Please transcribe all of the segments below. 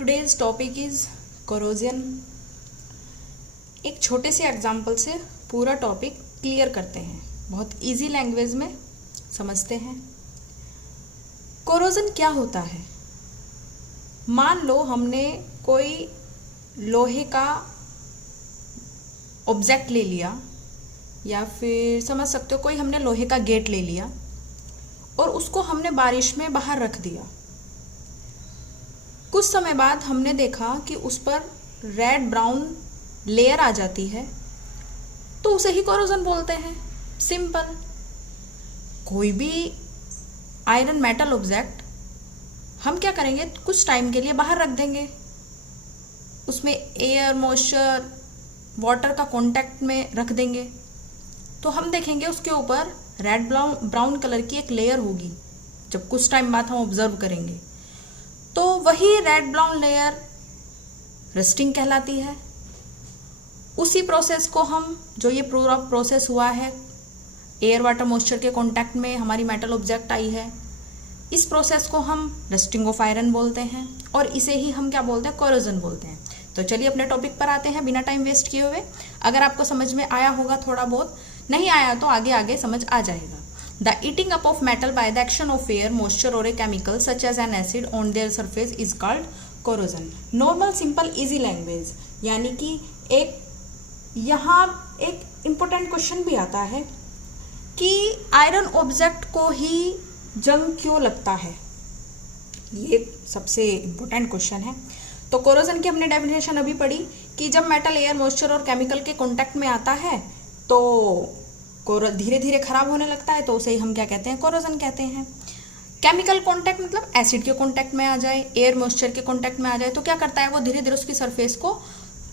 Today's topic is corrosion. एक छोटे से एग्जाम्पल से पूरा टॉपिक क्लियर करते हैं, बहुत इजी लैंग्वेज में समझते हैं। कोरोजन क्या होता है? मान लो हमने कोई लोहे का ऑब्जेक्ट ले लिया, या फिर समझ सकते हो कोई हमने लोहे का गेट ले लिया और उसको हमने बारिश में बाहर रख दिया। कुछ समय बाद हमने देखा कि उस पर रेड ब्राउन लेयर आ जाती है, तो उसे ही कोरोजन बोलते हैं। सिंपल। कोई भी आयरन मेटल ऑब्जेक्ट हम क्या करेंगे, कुछ टाइम के लिए बाहर रख देंगे, उसमें एयर मॉइस्चर वाटर का कांटेक्ट में रख देंगे, तो हम देखेंगे उसके ऊपर रेड ब्राउन कलर की एक लेयर होगी। जब कुछ टाइम बाद हम ऑब्जर्व करेंगे तो वही रेड ब्राउन लेयर रस्टिंग कहलाती है। उसी प्रोसेस को हम, जो ये पूरा प्रोसेस हुआ है, एयर वाटर मॉइस्चर के कांटेक्ट में हमारी मेटल ऑब्जेक्ट आई है, इस प्रोसेस को हम रस्टिंग ऑफ आयरन बोलते हैं और इसे ही हम क्या बोलते हैं, कोरोजन बोलते हैं। तो चलिए अपने टॉपिक पर आते हैं बिना टाइम वेस्ट किए हुए। अगर आपको समझ में आया होगा थोड़ा बहुत, नहीं आया तो आगे आगे समझ आ जाएगा। The eating up of metal by the action of air, moisture or a chemical such as an acid on their surface is called corrosion. Normal, simple, easy language। यानी कि यहाँ एक इम्पोर्टेंट क्वेश्चन भी आता है कि आयरन ऑब्जेक्ट को ही जंग क्यों लगता है। ये सबसे इम्पोर्टेंट क्वेश्चन है। तो कोरोजन की हमने डेफिनेशन अभी पढ़ी कि जब मेटल एयर मॉइस्चर और केमिकल के कांटेक्ट में आता है तो धीरे धीरे खराब होने लगता है, तो उसे ही हम क्या कहते हैं, कोरोजन कहते हैं। केमिकल कांटेक्ट मतलब एसिड के कांटेक्ट में आ जाए, एयर मॉइस्चर के कांटेक्ट में आ जाए, तो क्या करता है वो धीरे धीरे उसकी सरफेस को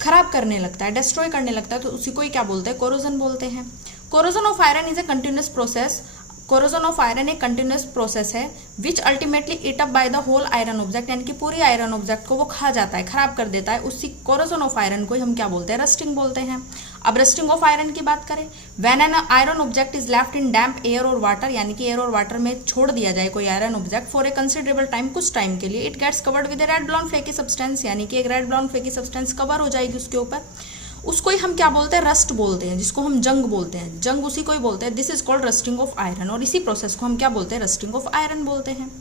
खराब करने लगता है, डिस्ट्रॉय करने लगता है, तो उसी को ही क्या बोलते हैं, कोरोजन बोलते हैं। Corrosion of iron is a continuous process. Corrosion of iron एक कंटिन्यूअस प्रोसेस है which ultimately eat up by the whole iron object, यानी कि पूरी आयरन ऑब्जेक्ट को वो खा जाता है, खराब कर देता है। उसी कोरोजन ऑफ आयरन को हम क्या बोलते हैं, रस्टिंग बोलते हैं। अब रस्टिंग ऑफ आयरन की बात करें, when an iron object is left in damp air और वाटर, यानी कि एयर और वाटर में छोड़ दिया जाए कोई iron object for a considerable time, कुछ टाइम के लिए, it gets covered with a red brown flaky substance, यानी कि एक red brown flaky substance cover हो जाएगी उसके ऊपर। उसको ही हम क्या बोलते हैं, रस्ट बोलते हैं, जिसको हम जंग बोलते हैं। जंग उसी को ही बोलते हैं। This is called rusting of iron, और इसी प्रोसेस को हम क्या बोलते हैं, रस्टिंग ऑफ आयरन बोलते हैं।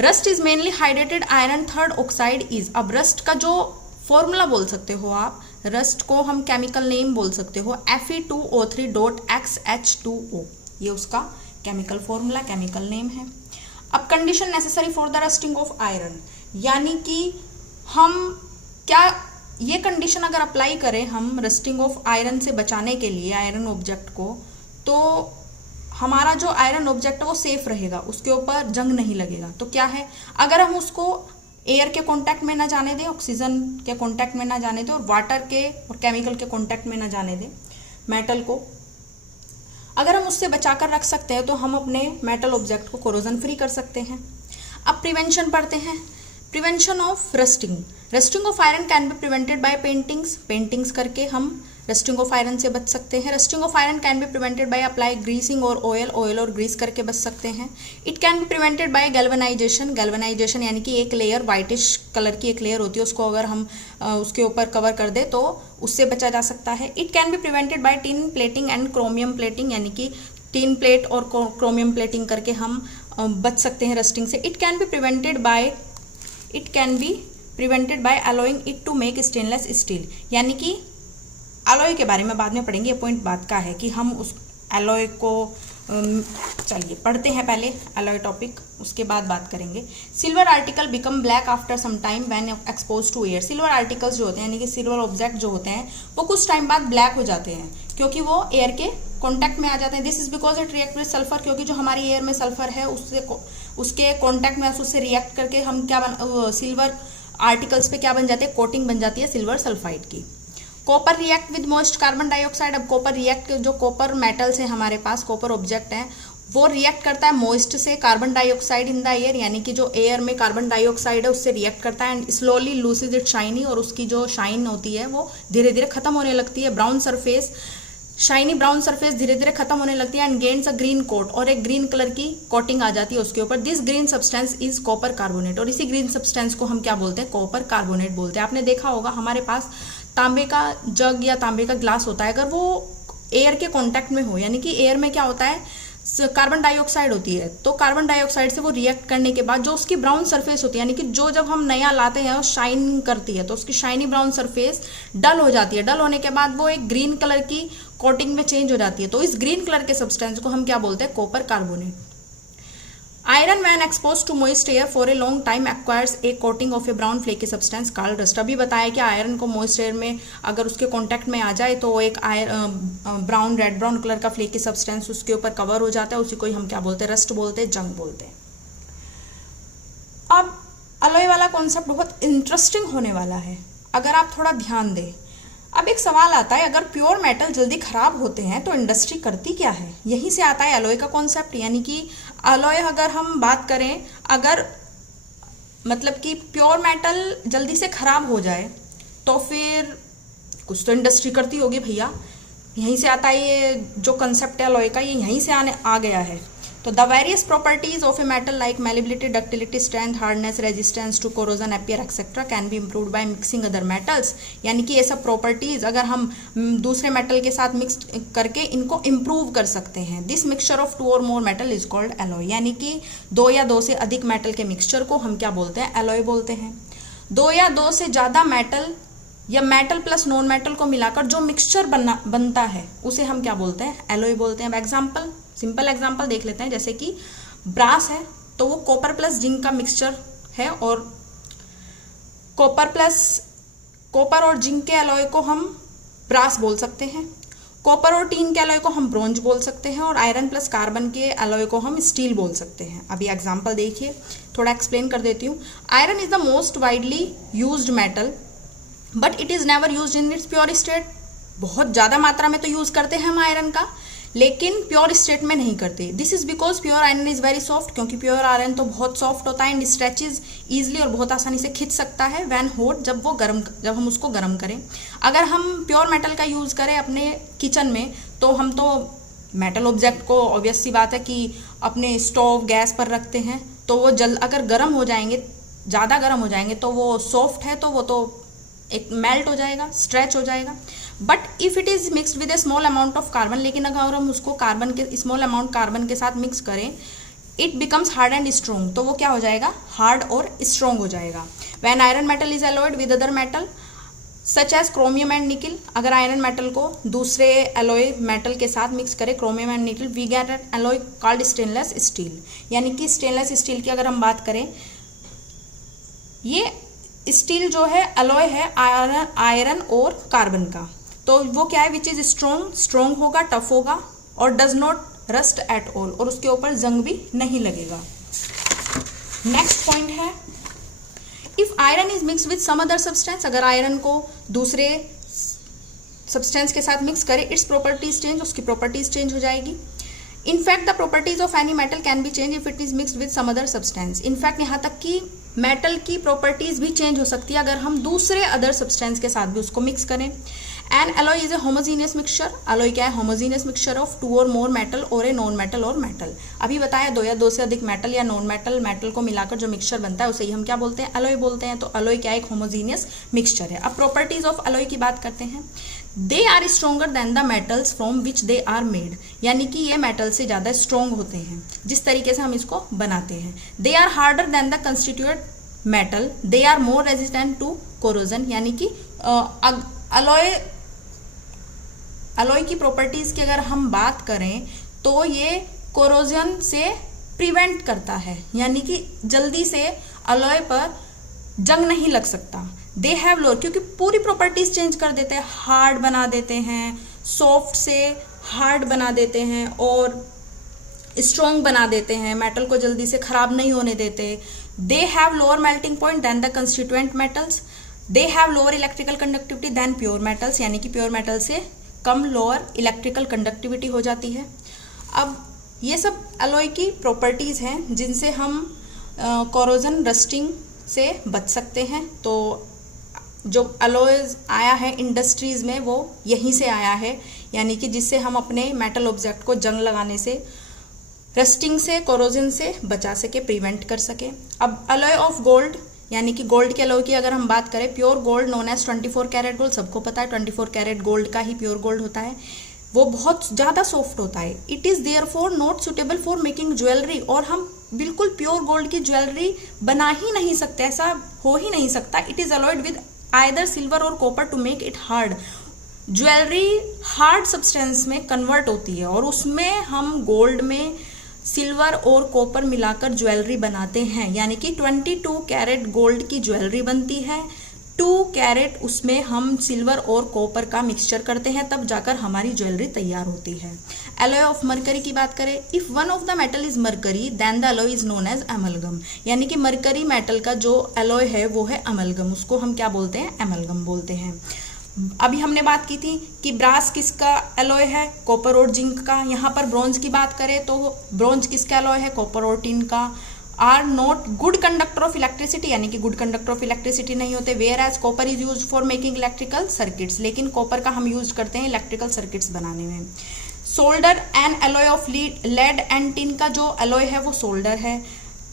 Rust is mainly hydrated iron third oxide is. अब रस्ट का जो फॉर्मूला बोल सकते हो आप, रस्ट को हम केमिकल नेम बोल सकते हो, Fe2O3.XH2O, ये उसका केमिकल फॉर्मूला, केमिकल नेम है। अब condition necessary for the rusting of iron, यानी कि हम क्या, ये कंडीशन अगर अप्लाई करें हम रस्टिंग ऑफ आयरन से बचाने के लिए आयरन ऑब्जेक्ट को, तो हमारा जो आयरन ऑब्जेक्ट है वो सेफ रहेगा, उसके ऊपर जंग नहीं लगेगा। तो क्या है, अगर हम उसको एयर के कांटेक्ट में ना जाने दें, ऑक्सीजन के कांटेक्ट में ना जाने दें, और वाटर के और केमिकल के कांटेक्ट में ना जाने दें मेटल को, अगर हम उससे बचाकर रख सकते हैं तो हम अपने मेटल ऑब्जेक्ट को कोरोजन फ्री कर सकते हैं। अब प्रिवेंशन पढ़ते हैं। Prevention of rusting. Rusting of iron can be prevented bye paintings करके हम रस्टिंग ऑफ आयरन से बच सकते हैं। Rusting of iron can be prevented bye apply greasing और ऑयल और ग्रीस करके बच सकते हैं। It can be prevented bye galvanisation, यानी कि एक लेयर वाइटिश कलर की एक लेयर होती है, उसको अगर हम उसके ऊपर कवर कर दे तो उससे बचा जा सकता है। It can be prevented by tin plating and chromium plating, यानी कि टिन प्लेट और क्रोमियम प्लेटिंग करके हम बच सकते हैं रस्टिंग से। It can be prevented by alloying it to make stainless steel, यानी कि एलॉय के बारे में बाद में पढ़ेंगे, ये पॉइंट बात का है कि हम उस एलॉय को, चलिए पढ़ते हैं पहले एलॉय टॉपिक, उसके बाद बात करेंगे। Silver article become black after some time when expose to air. Silver articles जो होते हैं, यानी कि सिल्वर ऑब्जेक्ट जो होते हैं, वो कुछ टाइम बाद ब्लैक हो जाते हैं क्योंकि वो एयर के कॉन्टैक्ट में आ जाते हैं। This is because it react with sulphur, क्योंकि जो हमारी एयर में सल्फर है उसके कॉन्टैक्ट में उससे रिएक्ट करके हम सिल्वर आर्टिकल्स पे क्या बन जाते हैं, कोटिंग बन जाती है सिल्वर सल्फाइड की। Copper react with moist carbon dioxide. अब कॉपर रिएक्ट, जो कॉपर मेटल्स है हमारे पास, कॉपर ऑब्जेक्ट है, वो रिएक्ट करता है मोइस्ट से carbon dioxide in the air, यानी कि जो एयर में कार्बन डाइऑक्साइड है उससे रिएक्ट करता है and slowly loses it shiny, और उसकी जो शाइन होती है वो धीरे धीरे खत्म होने लगती है। Brown surface shiny brown surface धीरे धीरे खत्म होने लगती है and gains a green coat, और एक ग्रीन कलर की कोटिंग आ जाती है उसके ऊपर। This green substance is copper carbonate, और इसी ग्रीन सब्सटेंस को हम क्या बोलते हैं? कॉपर कार्बोनेट बोलते हैं। आपने देखा होगा हमारे पास तांबे का जग या तांबे का ग्लास होता है, अगर वो एयर के कांटेक्ट में हो, यानी कि एयर में क्या होता है, कार्बन डाइऑक्साइड होती है, तो कार्बन डाइऑक्साइड से वो रिएक्ट करने के बाद जो उसकी ब्राउन सरफेस होती है, यानी कि जो जब हम नया लाते हैं और शाइन करती है, तो उसकी शाइनी ब्राउन सरफेस डल हो जाती है। डल होने के बाद वो एक ग्रीन कलर की कोटिंग में चेंज हो जाती है, तो इस ग्रीन कलर के सब्सटेंस को हम क्या बोलते हैं? Copper carbonate. Iron when expose to moist air for a long time acquires a coating of a brown flaky substance called rust. अभी बताया कि आयरन को मॉइस्ट एयर में अगर उसके कांटेक्ट में आ जाए तो एक ब्राउन रेड ब्राउन कलर का फ्लेकी सब्सटेंस उसके ऊपर कवर हो जाता है, उसी को ही हम क्या बोलते हैं? रस्ट बोलते हैं, जंग बोलते हैं। अब अलॉय वाला कॉन्सेप्ट बहुत इंटरेस्टिंग होने वाला है अगर आप थोड़ा ध्यान दें। अब एक सवाल आता है, अगर प्योर मेटल जल्दी खराब होते हैं तो इंडस्ट्री करती क्या है? यहीं से आता है अलॉय का कॉन्सेप्ट, यानी कि अलॉय अगर हम बात करें, अगर मतलब कि प्योर मेटल जल्दी से खराब हो जाए तो फिर कुछ तो इंडस्ट्री करती होगी भैया। यहीं से आता है ये जो कंसेप्ट है अलॉय का, ये यहीं से आ गया है। तो the various properties of a metal like malleability, ductility, strength, hardness, resistance to corrosion, appear etcetera can be improved by mixing other metals. यानी कि ये सब प्रॉपर्टीज अगर हम दूसरे मेटल के साथ मिक्स करके इनको इम्प्रूव कर सकते हैं। दिस मिक्सचर ऑफ 2 और मोर मेटल इज कॉल्ड एलॉय, यानी कि 2 या 2 से अधिक मेटल के मिक्सचर को हम क्या बोलते हैं? एलॉय बोलते हैं। 2 या 2 से ज़्यादा मेटल या मेटल प्लस नॉन मेटल को मिलाकर जो मिक्सचर बनता है उसे हम क्या बोलते हैं? एलॉय बोलते हैं। अब एग्जाम्पल, सिंपल एग्जाम्पल देख लेते हैं। जैसे कि ब्रास है तो वो कॉपर प्लस जिंक का मिक्सचर है, और कॉपर और जिंक के एलॉय को हम ब्रास बोल सकते हैं। कॉपर और टीन के एलॉय को हम ब्रोंज बोल सकते हैं, और आयरन प्लस कार्बन के एलॉय को हम स्टील बोल सकते हैं। अभी एग्जाम्पल देखिए, थोड़ा एक्सप्लेन कर देती हूँ। Iron is the most widely used metal but it is never used in its pure state. बहुत ज़्यादा मात्रा में तो यूज़ करते हैं हम आयरन का, लेकिन प्योर स्टेट में नहीं करते। This is because pure iron is very soft, क्योंकि प्योर आयरन तो बहुत सॉफ्ट होता है एंड स्ट्रेचेज ईजिली, और बहुत आसानी से खिंच सकता है व्हेन हॉट, जब हम उसको गर्म करें। अगर हम प्योर मेटल का यूज़ करें अपने किचन में, तो हम तो मेटल ऑब्जेक्ट को ऑब्वियस सी बात है कि अपने स्टोव गैस पर रखते हैं, तो वो अगर गर्म हो जाएंगे, ज़्यादा गर्म हो जाएंगे, तो वो सॉफ्ट है तो वो तो एक मेल्ट हो जाएगा, स्ट्रेच हो जाएगा। But if it is mixed with A small amount of carbon, लेकिन अगर हम उसको स्मॉल अमाउंट कार्बन के साथ मिक्स करें, it becomes hard and strong, तो वो क्या हो जाएगा? हार्ड और स्ट्रॉन्ग हो जाएगा। When iron metal is alloyed with other metal such as chromium and nickel, अगर आयरन मेटल को दूसरे एलॉय मेटल के साथ मिक्स करें, chromium and nickel, we get an alloy called stainless steel. यानी कि स्टेनलेस स्टील की अगर हम बात करें, ये स्टील जो है एलॉय है आयरन और कार्बन का, तो वो क्या है? विच इज स्ट्रॉन्ग होगा, टफ होगा, और does not rust at all, और उसके ऊपर जंग भी नहीं लगेगा। नेक्स्ट पॉइंट है, if iron is mix with some other substance, अगर आयरन को दूसरे सब्सटेंस के साथ मिक्स करें, इट्स प्रॉपर्टीज चेंज, उसकी प्रॉपर्टीज चेंज हो जाएगी। In fact the properties of any metal can be change if it is mixed with some other substance. In fact यहाँ तक कि मेटल की प्रॉपर्टीज भी चेंज हो सकती है अगर हम दूसरे अदर सब्सटेंस के साथ भी उसको मिक्स करें। N alloy is a homogeneous mixture, alloy क्या है? होमोजीनियस मिक्सचर ऑफ 2 और मोर मेटल और ए नॉन मेटल और मेटल। अभी बताया 2 या 2 से अधिक मेटल या नॉन मेटल को मिलाकर जो मिक्सचर बनता है उसे ही हम क्या बोलते हैं? एलॉय बोलते हैं। तो एलॉय क्या है? एक होमोजीनियस मिक्सचर है। अब प्रॉपर्टीज ऑफ एलॉय की बात करते हैं। They are stronger than the metals from which they are made, यानी कि ये मेटल से ज़्यादा स्ट्रॉन्ग होते हैं जिस तरीके से हम इसको बनाते हैं। They are harder than the constituent metal, they are more resistant to corrosion, यानी कि अलॉय की प्रॉपर्टीज की अगर हम बात करें तो ये कोरोजन से प्रिवेंट करता है, यानी कि जल्दी से अलॉय पर जंग नहीं लग सकता। दे हैव लोअर, क्योंकि पूरी प्रॉपर्टीज चेंज कर देते हैं, हार्ड बना देते हैं, सॉफ्ट से हार्ड बना देते हैं और स्ट्रॉन्ग बना देते हैं, मेटल को जल्दी से खराब नहीं होने देते। They have lower melting point than the constituent metals, they have lower electrical conductivity than pure metals, यानी कि प्योर मेटल से कम लोअर इलेक्ट्रिकल कंडक्टिविटी हो जाती है। अब ये सब अलॉय की प्रॉपर्टीज़ हैं जिनसे हम कोरोजन रस्टिंग से बच सकते हैं। तो जो अलॉयज आया है इंडस्ट्रीज़ में वो यहीं से आया है, यानी कि जिससे हम अपने मेटल ऑब्जेक्ट को जंग लगाने से, रस्टिंग से, कोरोजन से बचा सके, प्रिवेंट कर सके। अब अलॉय ऑफ गोल्ड, यानी कि गोल्ड के अलॉय की अगर हम बात करें, pure gold known as 24 carat gold, सबको पता है 24 कैरेट गोल्ड का ही प्योर गोल्ड होता है, वो बहुत ज़्यादा सॉफ्ट होता है। It is therefore not suitable for making jewellery, और हम बिल्कुल प्योर गोल्ड की ज्वेलरी बना ही नहीं सकते, ऐसा हो ही नहीं सकता। It is alloyed with either silver और copper to make it hard. Jewellery hard substance में कन्वर्ट होती है और उसमें हम गोल्ड में सिल्वर और कॉपर मिलाकर ज्वेलरी बनाते हैं, यानी कि 22 कैरेट गोल्ड की ज्वेलरी बनती है। 2 कैरेट उसमें हम सिल्वर और कॉपर का मिक्सचर करते हैं, तब जाकर हमारी ज्वेलरी तैयार होती है। एलॉय ऑफ मरकरी की बात करें, if one of the metal is mercury then the alloy is known as amalgam, यानी कि मरकरी मेटल का जो एलॉय है वो है एमलगम, उसको हम क्या बोलते हैं, एमलगम बोलते हैं। अभी हमने बात की थी कि ब्रास किसका एलॉय है, कॉपर और जिंक का। यहाँ पर ब्रॉन्ज की बात करें तो ब्रॉन्ज किसका एलॉय है, कॉपर और टिन का। Are not good conductor of electricity, यानी कि गुड कंडक्टर ऑफ इलेक्ट्रिसिटी नहीं होते। Whereas copper is use for making electrical circuits, लेकिन कॉपर का हम यूज करते हैं इलेक्ट्रिकल सर्किट्स बनाने में। Solder and alloy of lead and tin का जो एलॉय है वो सोल्डर है।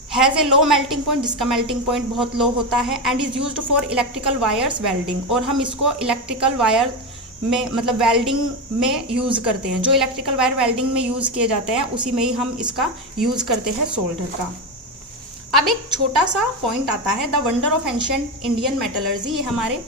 Has a low melting point, जिसका मेल्टिंग पॉइंट बहुत लो होता है। And is used for electrical wires welding, और हम इसको इलेक्ट्रिकल वायर में मतलब वेल्डिंग में यूज़ करते हैं। जो इलेक्ट्रिकल वायर वेल्डिंग में यूज़ किए जाते हैं उसी में ही हम इसका यूज़ करते हैं सोल्डर का। अब एक छोटा सा पॉइंट आता है, the wonder of ancient Indian metallurgy, ये हमारे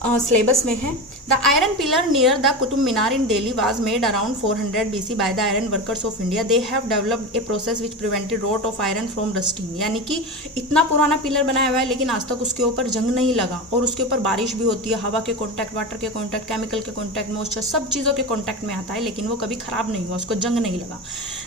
सिलेबस में है। The iron pillar near the Qutub Minar in Delhi was made around 400 BC by the iron workers of India. They have developed a process which prevented rot of iron from rusting, यानी कि इतना पुराना pillar बनाया हुआ है लेकिन आज तक उसके ऊपर जंग नहीं लगा, और उसके ऊपर बारिश भी होती है, हवा के कॉन्टैक्ट, वाटर के कॉन्टैक्ट, केमिकल के कॉन्टैक्ट, मॉइस्चर, सब चीज़ों के कॉन्टैक्ट में आता है, लेकिन वो कभी खराब नहीं हुआ, उसको जंग नहीं लगा।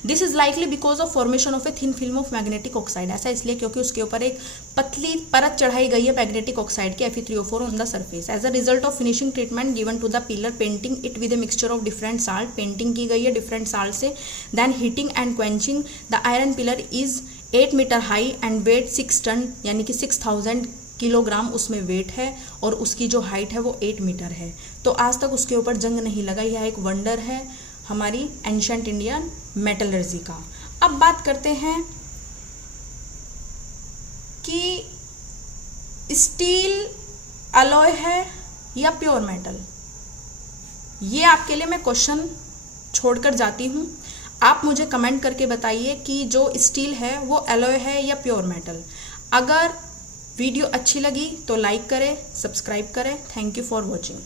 This is likely because of formation of a thin film of magnetic oxide, ऐसा इसलिए क्योंकि उसके ऊपर एक पतली परत चढ़ाई गई है मैग्नेटिक ऑक्साइड की, Fe3O4 on the surface. As a result of finishing treatment given to the pillar, painting it with a mixture of different salt, painting की गई है डिफरेंट साल्ट से, then heating and quenching. The iron pillar is 8 metre high and weight 6 ton, यानी कि 6000 kilogram उसमें wait है, और उसकी जो हाइट है वो 8 मीटर है। तो आज तक उसके ऊपर जंग नहीं लगा, यह एक वंडर है हमारी एंशिएंट इंडियन मेटलर्जी का। अब बात करते हैं कि स्टील अलॉय है या प्योर मेटल, ये आपके लिए मैं क्वेश्चन छोड़कर जाती हूँ। आप मुझे कमेंट करके बताइए कि जो स्टील है वो अलॉय है या प्योर मेटल। अगर वीडियो अच्छी लगी तो लाइक करें, सब्सक्राइब करें। Thank you for watching.